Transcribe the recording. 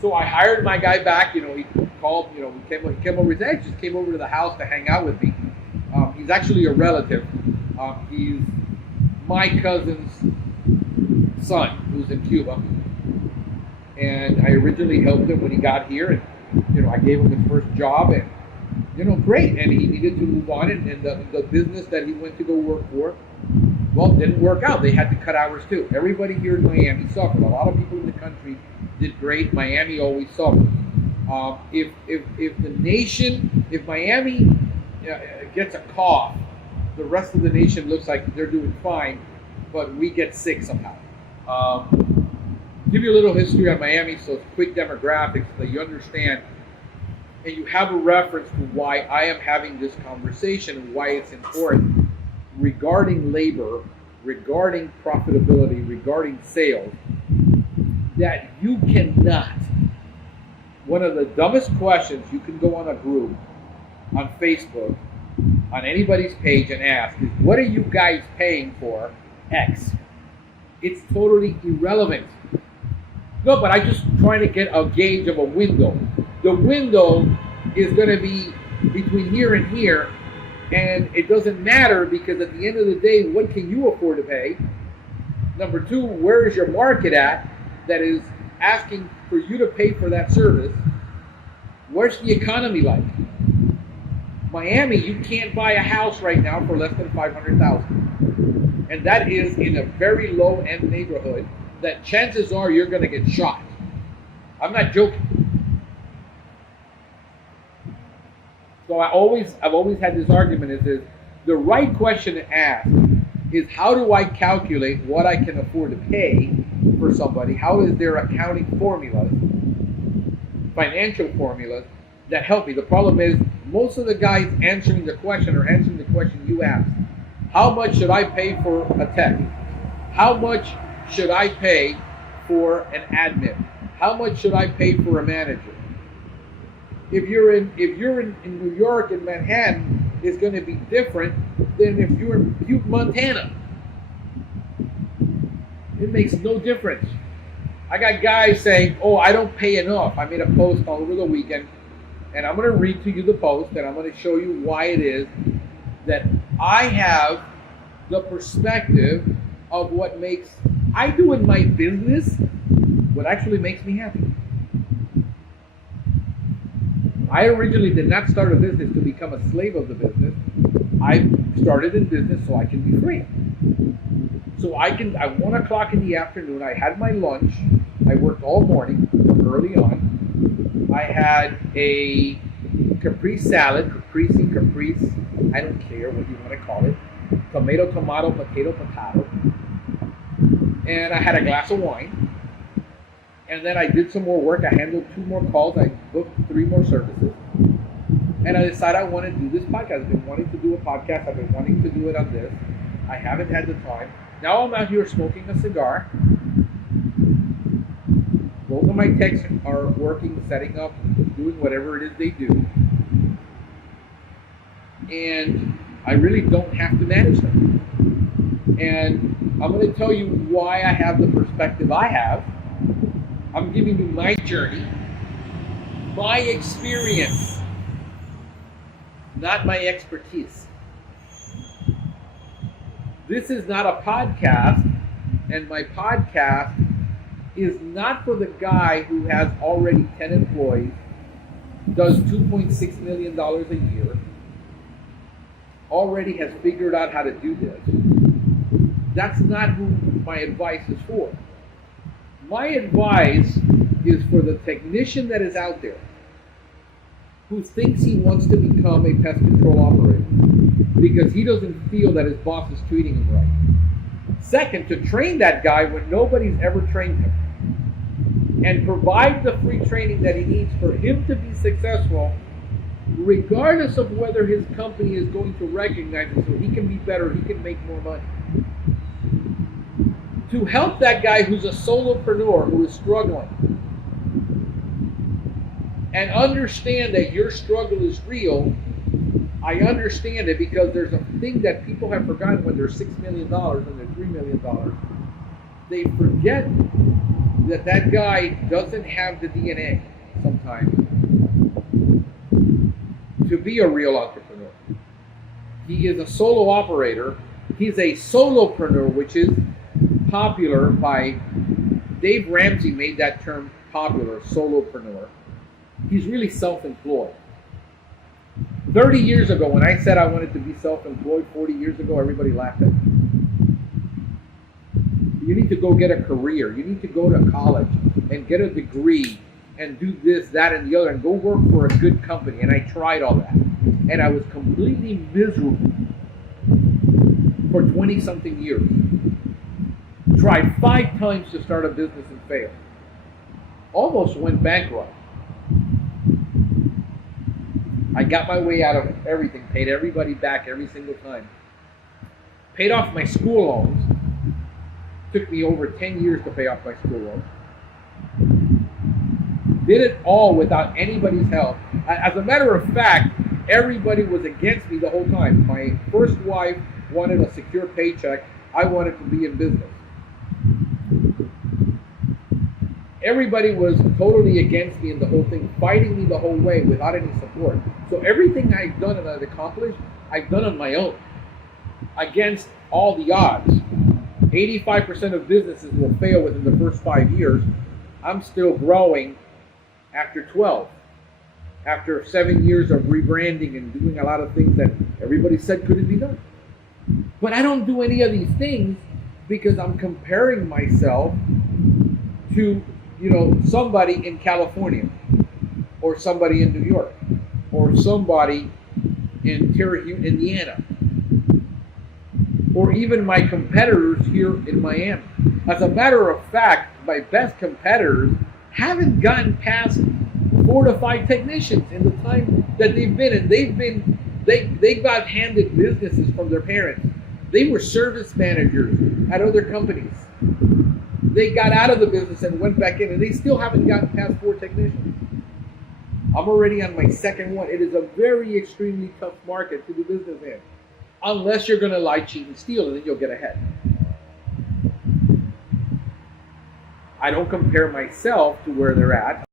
So I hired my guy back. He called. He came over. He just came over to the house to hang out with me. He's actually a relative. He's my cousin's son, who's in Cuba. And I originally helped him when he got here, and I gave him his first job, and great. And he needed to move on, and the business that he went to go work for, well, didn't work out. They had to cut hours too. Everybody here in Miami suffered. A lot of people in the country did great. Miami always suffered. If Miami gets a cough, the rest of the nation looks like they're doing fine, but we get sick somehow. Give you a little history on Miami, so it's quick demographics so that you understand, and you have a reference to why I am having this conversation and why it's important regarding labor, regarding profitability, regarding sales, that you cannot. One of the dumbest questions you can go on a group, on Facebook, on anybody's page and ask is, what are you guys paying for X? It's totally irrelevant. No, but I'm just trying to get a gauge of a window. The window is going to be between here and here, and it doesn't matter because at the end of the day, what can you afford to pay? Number two, where is your market at that is asking for you to pay for that service? Where's the economy like? Miami, you can't buy a house right now for less than $500,000, and that is in a very low-end neighborhood that chances are you're going to get shot. I'm not joking. So I've always had this argument is the right question to ask is, how do I calculate what I can afford to pay for somebody? How is there accounting formulas, financial formulas that help me? The problem is most of the guys answering the question you asked. How much should I pay for a tech? How much should I pay for an admin? How much should I pay for a manager? If you're in New York and Manhattan, it's going to be different than if you're in Butte, Montana. It makes no difference. I got guys saying, "Oh, I don't pay enough." I made a post over the weekend, and I'm going to read to you the post, and I'm going to show you why it is that I have the perspective of what makes I do in my business what actually makes me happy. I originally did not start a business to become a slave of the business. I started in business so I can be free. So at 1 o'clock in the afternoon, I had my lunch. I worked all morning from early on. I had a caprese salad, caprese, I don't care what you want to call it. Tomato, potato. And I had a glass of wine. And then I did some more work. I handled 2 more calls. I booked 3 more services. And I decided I want to do this podcast. I've been wanting to do a podcast. I've been wanting to do it on this. I haven't had the time. Now I'm out here smoking a cigar. Both of my techs are working, setting up, doing whatever it is they do. And I really don't have to manage them. And I'm going to tell you why I have the perspective I have. I'm giving you my journey, my experience, not my expertise. This is not a podcast, and my podcast is not for the guy who has already 10 employees, does $2.6 million a year, already has figured out how to do this. That's not who my advice is for. My advice is for the technician that is out there who thinks he wants to become a pest control operator because he doesn't feel that his boss is treating him right. Second, to train that guy when nobody's ever trained him and provide the free training that he needs for him to be successful regardless of whether his company is going to recognize it so he can be better, he can make more money. To help that guy who's a solopreneur who is struggling and understand that your struggle is real. I understand it because there's a thing that people have forgotten when they're $6 million and they're $3 million. They forget that guy doesn't have the DNA sometimes to be a real entrepreneur. He is a solo operator. He's a solopreneur, which is popular by Dave Ramsey made that term popular, solopreneur. He's really self-employed. 30 years ago, when I said I wanted to be self-employed 40 years ago, everybody laughed at me. You need to go get a career. You need to go to college and get a degree and do this, that, and the other, and go work for a good company. And I tried all that. And I was completely miserable for 20-something years. Tried 5 times to start a business and failed. Almost went bankrupt. I got my way out of everything, paid everybody back every single time. Paid off my school loans. Took me over 10 years to pay off my school loans. Did it all without anybody's help. As a matter of fact, everybody was against me the whole time. My first wife wanted a secure paycheck. I wanted to be in business. Everybody was totally against me in the whole thing, fighting me the whole way without any support. So everything I've done and I've accomplished, I've done on my own, against all the odds. 85% of businesses will fail within the first 5 years. I'm still growing after 12. After 7 years of rebranding and doing a lot of things that everybody said couldn't be done. But I don't do any of these things because I'm comparing myself to, somebody in California, or somebody in New York, or somebody in Terre Haute, Indiana, or even my competitors here in Miami. As a matter of fact, my best competitors haven't gotten past 4 to 5 technicians in the time that they've been, and they got handed businesses from their parents. They were service managers at other companies. They got out of the business and went back in, and they still haven't gotten past 4 technicians. I'm already on my 2nd one. It is a very extremely tough market to do business in. Unless you're going to lie, cheat, and steal, and then you'll get ahead. I don't compare myself to where they're at.